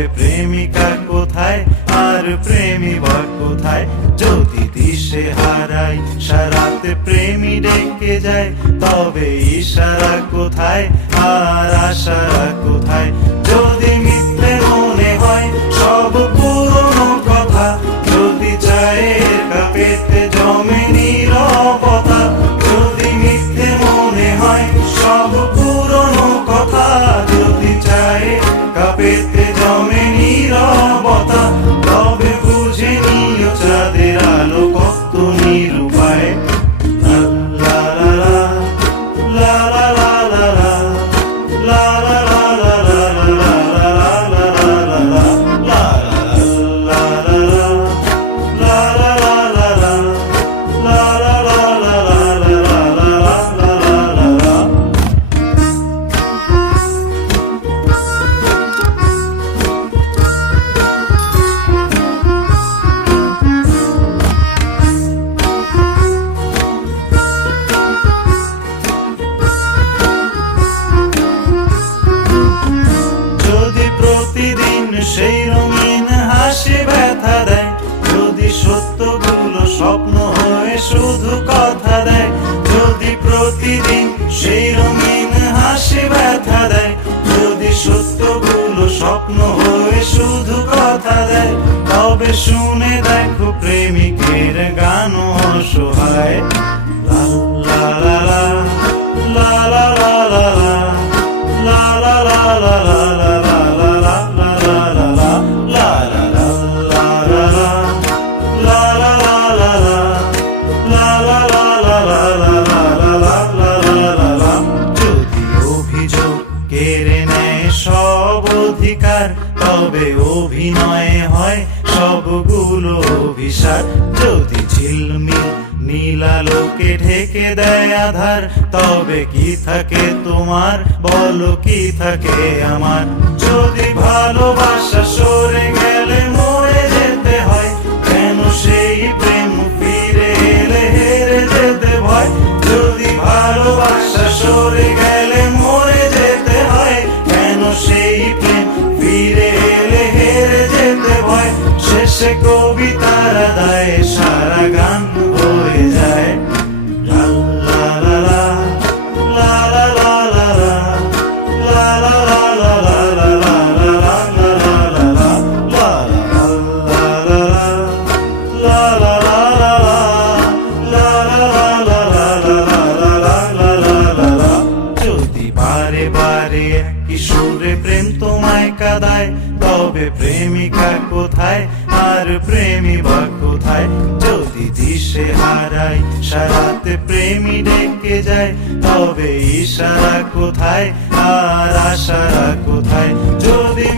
তবে প্রেমিকা কোথায় আর প্রেমী বা কোথায়? যদি দিশে হারাই সারাতে প্রেমী ডেকে যায়, তবে ইশারা কোথায় আর আশারা কোথায়? যদি মিথ্যে মনে হয় সব পুরনো কথা, যদি চায়ের কাপেতে জমে নীরবতা, যদি মিথ্যে মনে হয় সব পুরনো কথা, যদি চায়ের কাপেতে জমে নীরবতা, তবে বুঝে নিও চাঁদের আলো কত নিরূপায়। লা লা লা লা লা লা লা লা লা লা লা লা লা লা লা লা সেই রঙিন হাসি ব্যথা দেয়, যদি সত্যগুলো স্বপ্ন হয়ে শুধু কথা দেয়, যদি প্রতিদিন সেই রঙিন হাসি ব্যথা দেয়, যদি সত্যগুলো স্বপ্ন হয়ে শুধু কথা দেয়, তবে শুনে দেখো প্রেমিকের গান অসহায়। লা লা লা লা লা লা লা লা লা লা লা লা লা। কেড়ে নেয় সব অধিকার, তবে অভিনয়ে হয় সবগুলো অভিশাপ। যদি ঝিলমিল নীলালোকে ঢেকে দেয় আধার, তবে কি থাকে তোমার বলো, কি থাকে আমার? যদি ভালোবাসা সরে গেলে মরে যেতে হয়, কেন সেই প্রেম ফিরে এলে হেরে যেতে ভয়? যদি ভালোবাসা সরে গেলে মরে যেতে হয়, কেন সেই প্রেম ফিরে এলে হেরে যেতে ভয়? শেষে কবিতারা দায় সারা গান হয়ে যায়। লা লা লা লা লা লা লা লা লা লা লা লা লা লা লা লা লা। যদি বারে বারে একই সুরে প্রেম তোমায় কাঁদায়, তবে প্রেমিকা কোথায় আর প্রেমী বা কোথায়? যদি দিশে হারাই সারাতে প্রেমী ডেকে যায়, তবে ইশারা কোথায় আর আশারা কোথায়? যদি